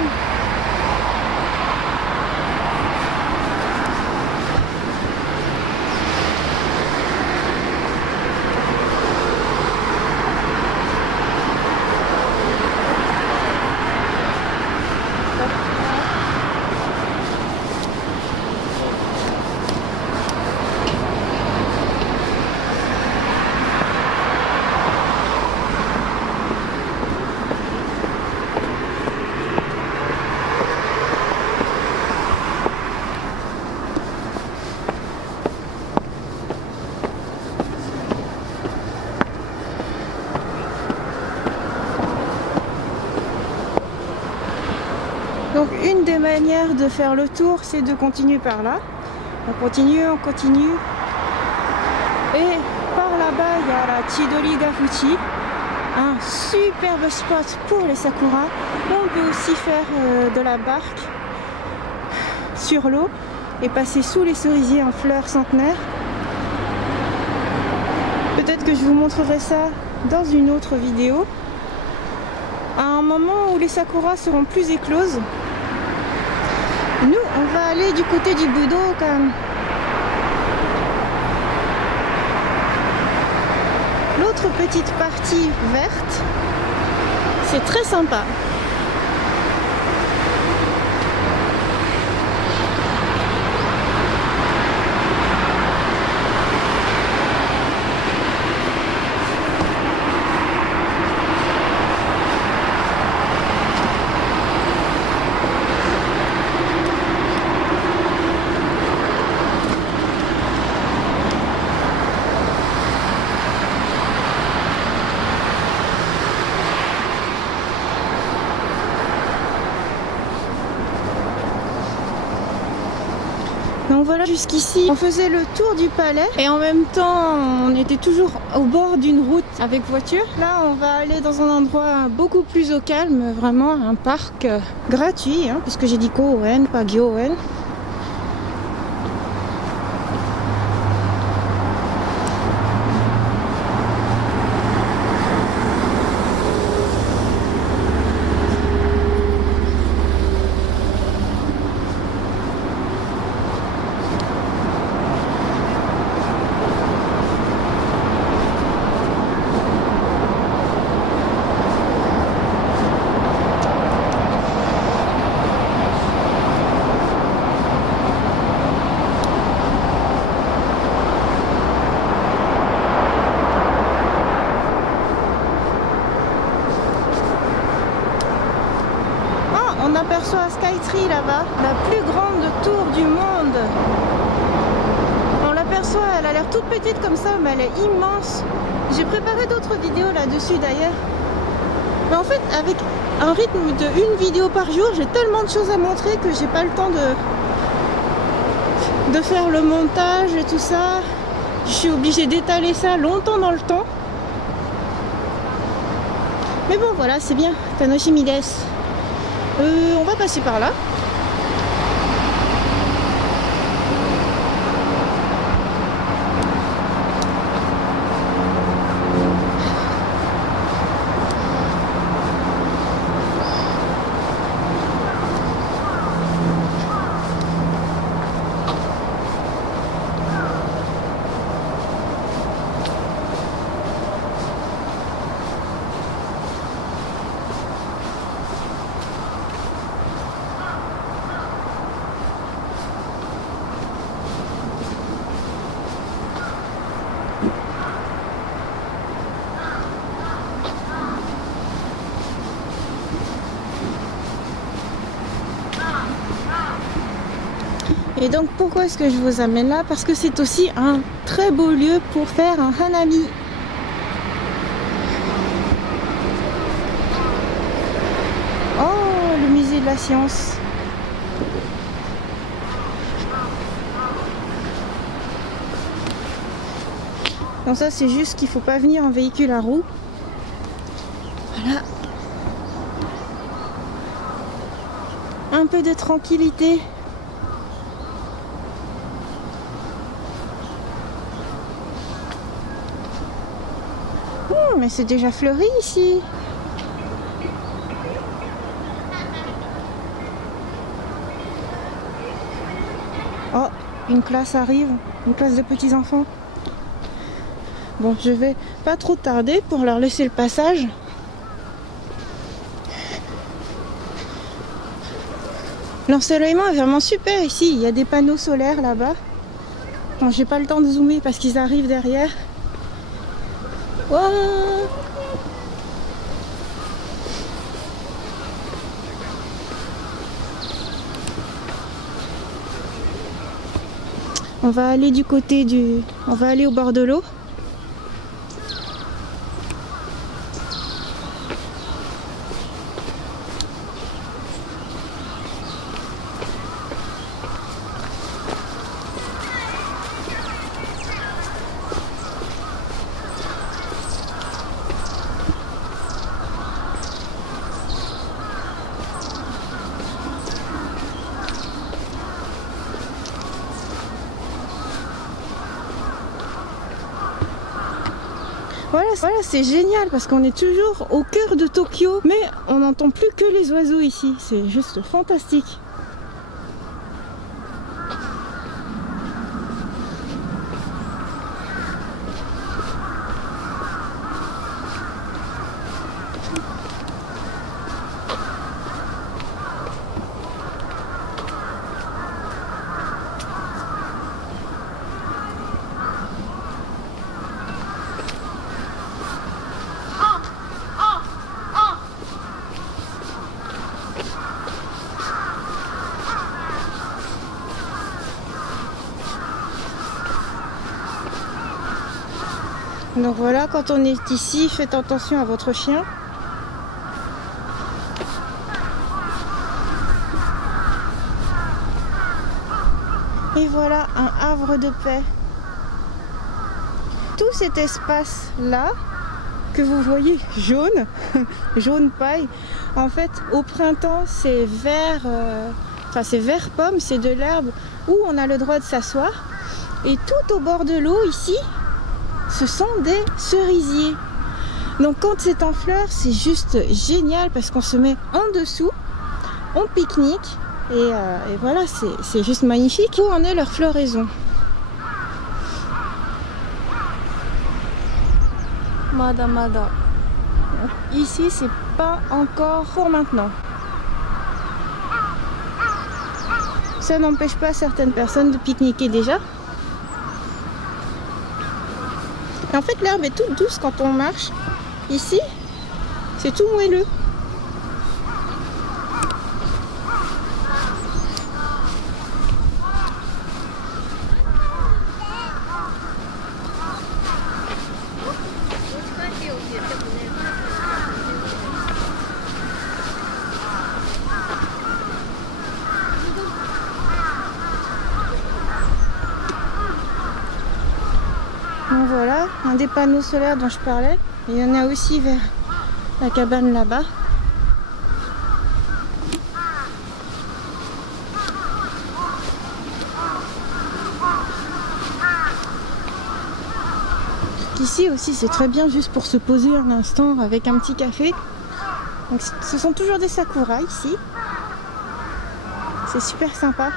Donc une des manières de faire le tour, c'est de continuer par là. On continue, Et par là-bas, il y a la Chidori Gafuchi, un superbe spot pour les sakuras. On peut aussi faire de la barque sur l'eau et passer sous les cerisiers en fleurs centenaires. Peut-être que je vous montrerai ça dans une autre vidéo. À un moment où les sakuras seront plus écloses. Nous, on va aller du côté du Budokan. L'autre petite partie verte, c'est très sympa. Donc voilà, jusqu'ici on faisait le tour du palais et en même temps on était toujours au bord d'une route avec voiture. Là on va aller dans un endroit beaucoup plus au calme, vraiment un parc gratuit, puisque j'ai dit Koen, pas Gyoen. On aperçoit Skytree là-bas, la plus grande tour du monde. On l'aperçoit, elle a l'air toute petite comme ça, mais elle est immense. J'ai préparé d'autres vidéos là-dessus d'ailleurs. Mais en fait, avec un rythme de une vidéo par jour, j'ai tellement de choses à montrer que j'ai pas le temps de faire le montage et tout ça. Je suis obligée d'étaler ça longtemps dans le temps. Mais bon, voilà, c'est bien. Tanoshimi desu. On va passer par là. Et donc pourquoi est-ce que je vous amène là? Parce que c'est aussi un très beau lieu pour faire un hanami. Oh, le musée de la science. Donc ça c'est juste qu'il ne faut pas venir en véhicule à roues. Voilà. Un peu de tranquillité. Mais c'est déjà fleuri ici. Oh, une classe arrive, une classe de petits enfants. Bon, je vais pas trop tarder pour leur laisser le passage. L'ensoleillement est vraiment super ici. Il y a des panneaux solaires là-bas. Bon, j'ai pas le temps de zoomer parce qu'ils arrivent derrière. Wow. On va aller du côté du... On va aller au bord de l'eau. Voilà, c'est génial parce qu'on est toujours au cœur de Tokyo, mais on n'entend plus que les oiseaux ici. C'est juste fantastique. Donc voilà, quand on est ici, faites attention à votre chien. Et voilà un havre de paix. Tout cet espace-là, que vous voyez jaune, jaune paille, en fait au printemps c'est vert, c'est vert pomme, c'est de l'herbe où on a le droit de s'asseoir. Et tout au bord de l'eau ici, ce sont des cerisiers. Donc quand c'est en fleurs, c'est juste génial parce qu'on se met en dessous, on pique-nique et voilà, c'est juste magnifique. Où en est leur floraison? Mada. Ici, c'est pas encore pour maintenant. Ça n'empêche pas certaines personnes de pique-niquer déjà. Et en fait, l'herbe est toute douce quand on marche. Ici, c'est tout moelleux. Donc voilà, un des panneaux solaires dont je parlais. Il y en a aussi vers la cabane là-bas. Ici aussi c'est très bien juste pour se poser un instant avec un petit café. Donc, ce sont toujours des sakuras ici. C'est super sympa.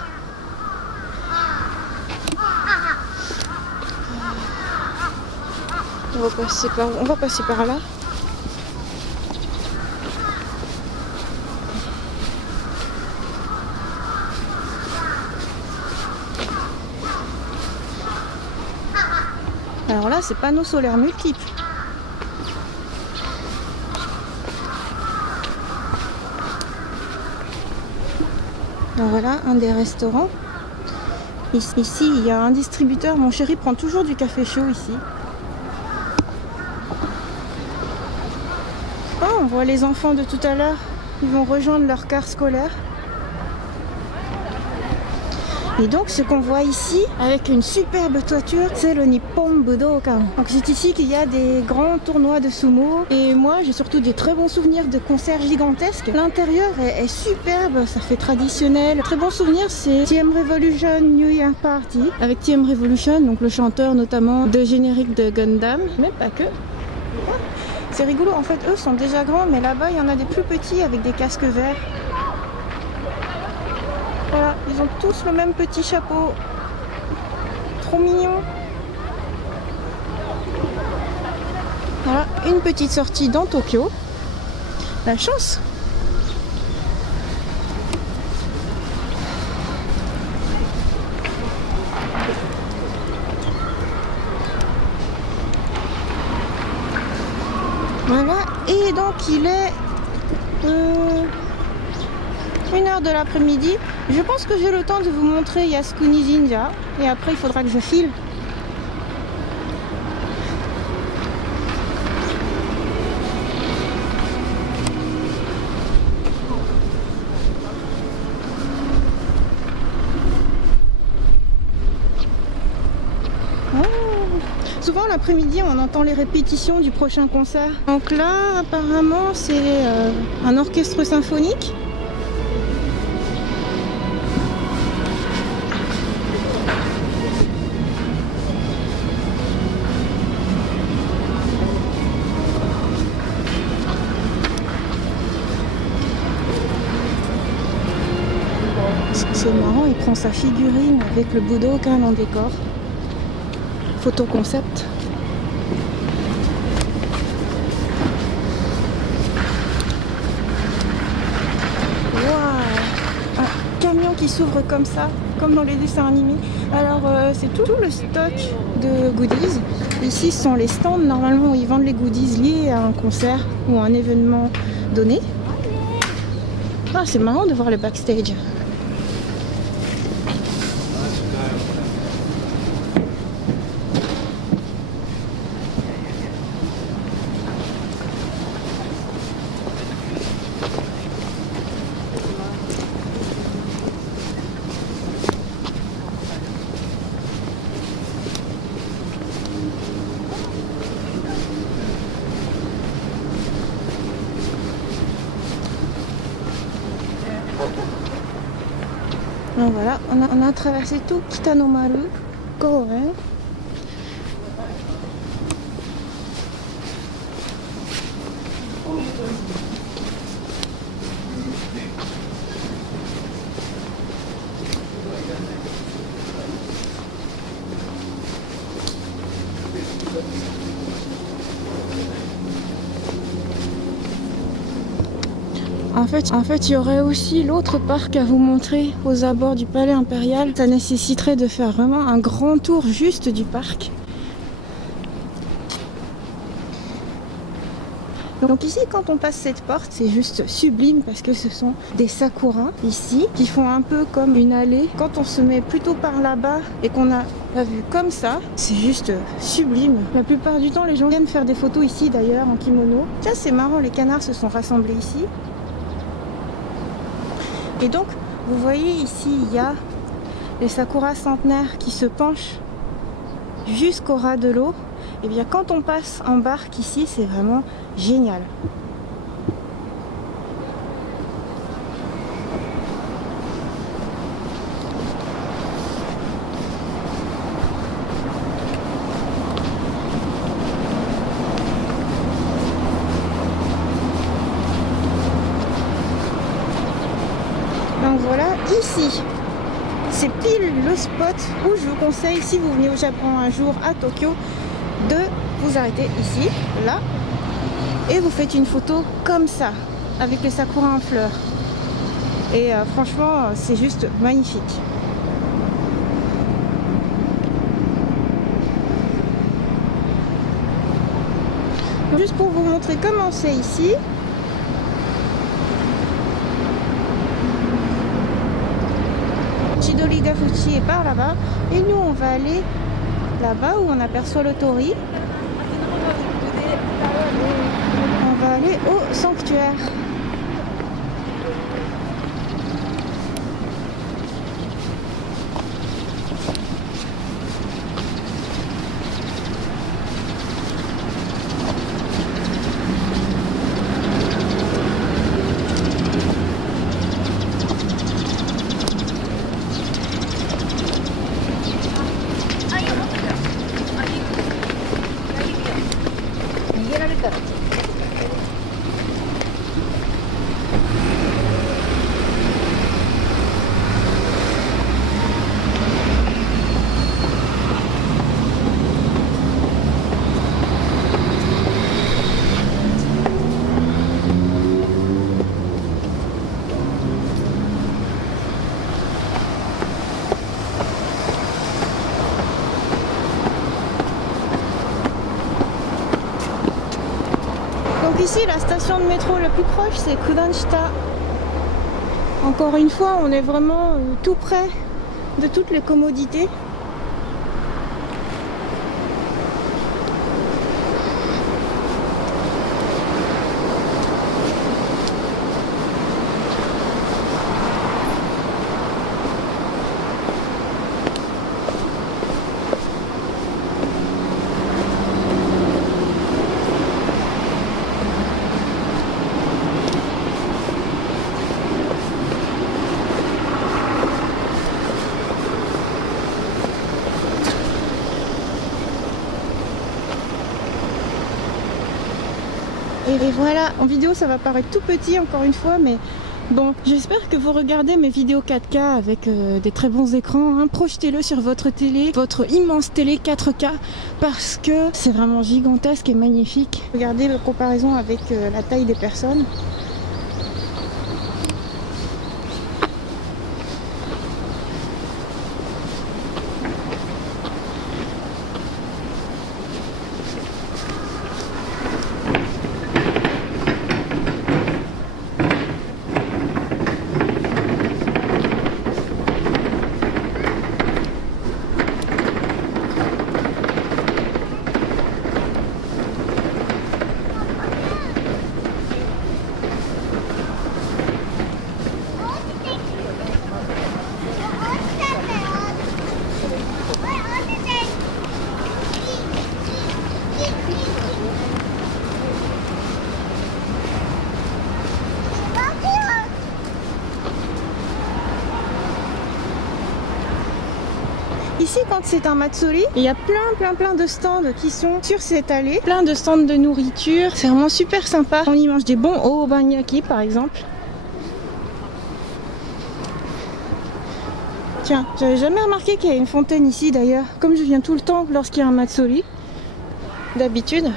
On va passer par là. Alors là, c'est panneaux solaires multiples. Donc voilà, un des restaurants. Ici, il y a un distributeur. Mon chéri prend toujours du café chaud ici. Oh, on voit les enfants de tout à l'heure. Ils vont rejoindre leur car scolaire. Et donc ce qu'on voit ici, avec une superbe toiture, c'est le Nippon Budokan. Donc c'est ici qu'il y a des grands tournois de sumo. Et moi j'ai surtout des très bons souvenirs de concerts gigantesques. L'intérieur est superbe, ça fait traditionnel. Très bon souvenir, c'est TM Revolution New Year Party. Avec TM Revolution, donc le chanteur notamment de générique de Gundam, mais pas que. C'est rigolo, en fait eux sont déjà grands, mais là-bas il y en a des plus petits avec des casques verts. Voilà, ils ont tous le même petit chapeau. Trop mignon. Voilà, une petite sortie dans Tokyo. La chance. Voilà, et donc il est 1h de l'après-midi. Je pense que j'ai le temps de vous montrer Yasukuni Jinja. Et après, il faudra que je file. Souvent l'après-midi on entend les répétitions du prochain concert. Donc là apparemment c'est un orchestre symphonique. dans sa figurine avec le Budokan en décor. Photo concept. Waouh! Un camion qui s'ouvre comme ça, comme dans les dessins animés. Alors c'est tout le stock de goodies. Ici ce sont les stands normalement où ils vendent les goodies liés à un concert ou à un événement donné. Ah, c'est marrant de voir le backstage. Donc voilà, on a traversé tout Kitanomaru, Koen. En fait, il y aurait aussi l'autre parc à vous montrer aux abords du palais impérial. Ça nécessiterait de faire vraiment un grand tour juste du parc. Donc ici, quand on passe cette porte, c'est juste sublime parce que ce sont des sakuras ici qui font un peu comme une allée. Quand on se met plutôt par là-bas et qu'on a la vue comme ça, c'est juste sublime. La plupart du temps, les gens viennent faire des photos ici d'ailleurs en kimono. Ça, c'est marrant, les canards se sont rassemblés ici. Et donc, vous voyez ici, il y a les sakuras centenaires qui se penchent jusqu'au ras de l'eau. Et bien, quand on passe en barque ici, c'est vraiment génial. Donc voilà, ici, c'est pile le spot où je vous conseille, si vous venez au Japon un jour à Tokyo, de vous arrêter ici, là, et vous faites une photo comme ça, avec les sakuras en fleurs. Et franchement, c'est juste magnifique. Juste pour vous montrer comment c'est ici. Chidori Gafuchi est par là-bas et nous on va aller là-bas où on aperçoit le Tori. On va aller au sanctuaire. Ici, la station de métro la plus proche, c'est Kudanshita. Encore une fois, on est vraiment tout près de toutes les commodités. Et voilà, en vidéo ça va paraître tout petit encore une fois, mais Bon, j'espère que vous regardez mes vidéos 4K avec des très bons écrans. Hein. Projetez-le sur votre télé, votre immense télé 4K, parce que c'est vraiment gigantesque et magnifique. Regardez la comparaison avec la taille des personnes. Ici, quand c'est un Matsuri, il y a plein de stands qui sont sur cette allée. Plein de stands de nourriture. C'est vraiment super sympa. On y mange des bons obanyaki par exemple. Tiens, j'avais jamais remarqué qu'il y a une fontaine ici d'ailleurs. Comme je viens tout le temps lorsqu'il y a un Matsuri, d'habitude.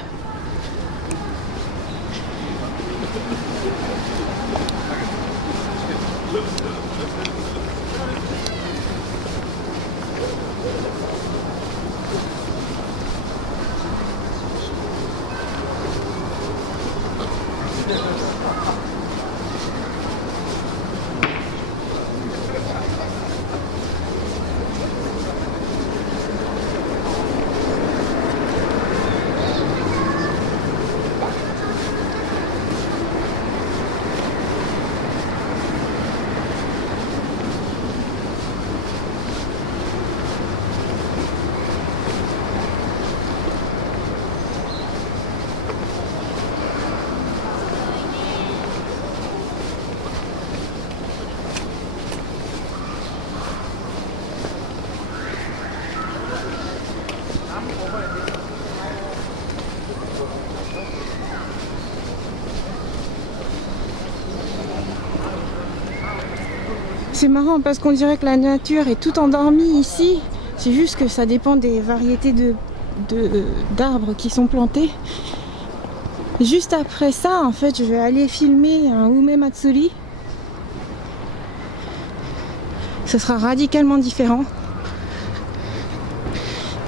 C'est marrant parce qu'on dirait que la nature est tout endormie ici. C'est juste que ça dépend des variétés d'arbres qui sont plantés. Juste après ça, en fait, je vais aller filmer un Ume Matsuri. Ce sera radicalement différent.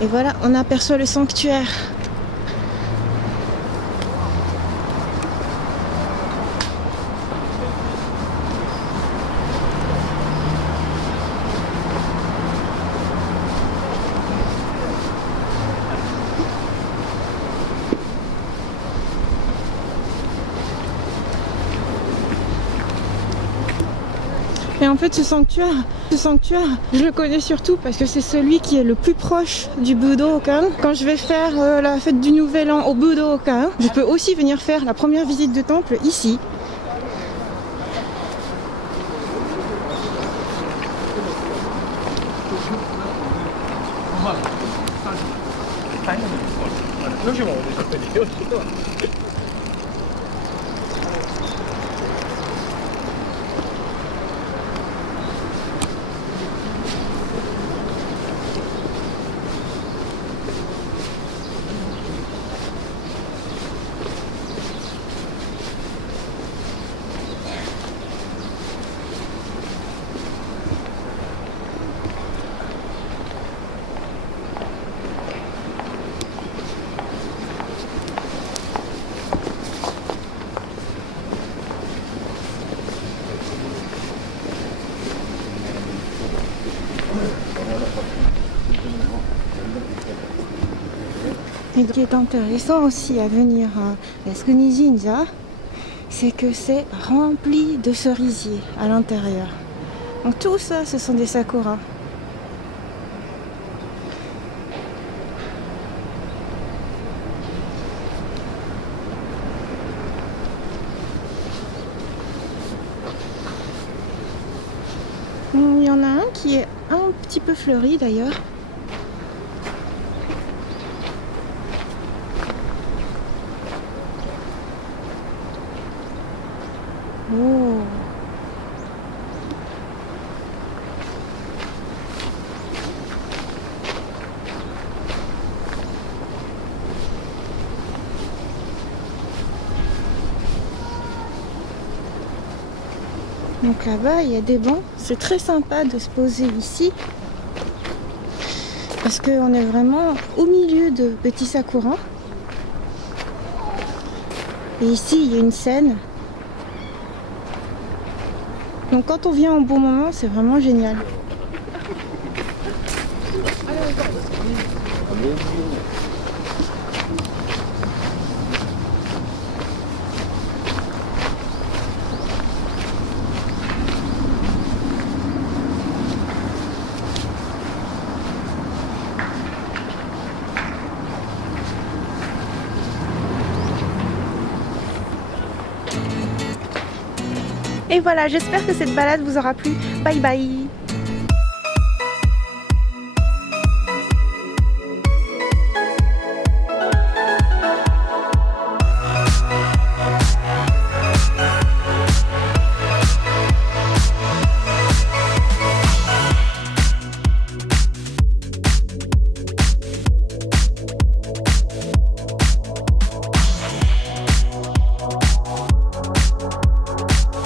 Et voilà, on aperçoit le sanctuaire. Et en fait, ce sanctuaire, je le connais surtout parce que c'est celui qui est le plus proche du Budokan. Quand je vais faire la fête du Nouvel An au Budokan, je peux aussi venir faire la première visite de temple ici. Et ce qui est intéressant aussi à venir à Yasukuni Jinja, c'est que c'est rempli de cerisiers à l'intérieur. Donc tout ça, ce sont des sakuras. Il y en a un qui est un petit peu fleuri d'ailleurs. Oh, Donc là-bas, il y a des bancs. C'est très sympa de se poser ici. Parce qu'on est vraiment au milieu de petits sakuras. Et ici, il y a une scène. Donc quand on vient au bon moment, c'est vraiment génial. Et voilà, j'espère que cette balade vous aura plu. Bye bye!